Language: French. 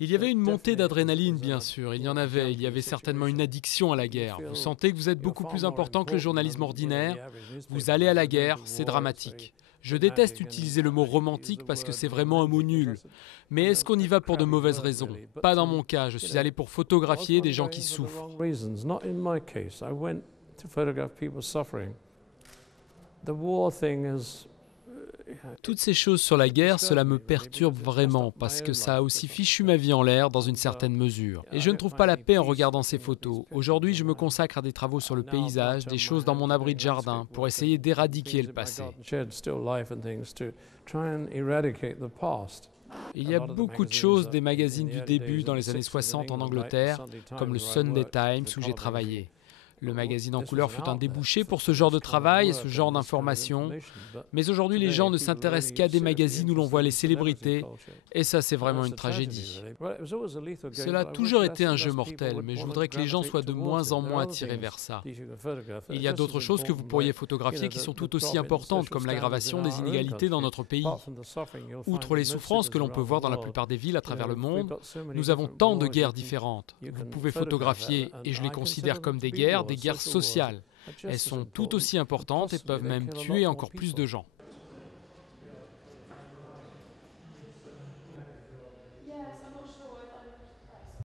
Il y avait une montée d'adrénaline, bien sûr, il y avait certainement une addiction à la guerre. Vous sentez que vous êtes beaucoup plus important que le journalisme ordinaire, vous allez à la guerre, c'est dramatique. Je déteste utiliser le mot romantique parce que c'est vraiment un mot nul. Mais est-ce qu'on y va pour de mauvaises raisons? Pas dans mon cas, je suis allé pour photographier des gens qui souffrent. Toutes ces choses sur la guerre, cela me perturbe vraiment parce que ça a aussi fichu ma vie en l'air dans une certaine mesure. Et je ne trouve pas la paix en regardant ces photos. Aujourd'hui, je me consacre à des travaux sur le paysage, des choses dans mon abri de jardin pour essayer d'éradiquer le passé. Il y a beaucoup de choses des magazines du début dans les années 60 en Angleterre, comme le Sunday Times où j'ai travaillé. Le magazine en couleur fut un débouché pour ce genre de travail et ce genre d'informations. Mais aujourd'hui, les gens ne s'intéressent qu'à des magazines où l'on voit les célébrités. Et ça, c'est vraiment une tragédie. Cela a toujours été un jeu mortel, mais je voudrais que les gens soient de moins en moins attirés vers ça. Il y a d'autres choses que vous pourriez photographier qui sont tout aussi importantes, comme l'aggravation des inégalités dans notre pays. Outre les souffrances que l'on peut voir dans la plupart des villes à travers le monde, nous avons tant de guerres différentes. Vous pouvez photographier, et je les considère comme des guerres sociales. Elles sont tout aussi importantes et peuvent même tuer encore plus de gens.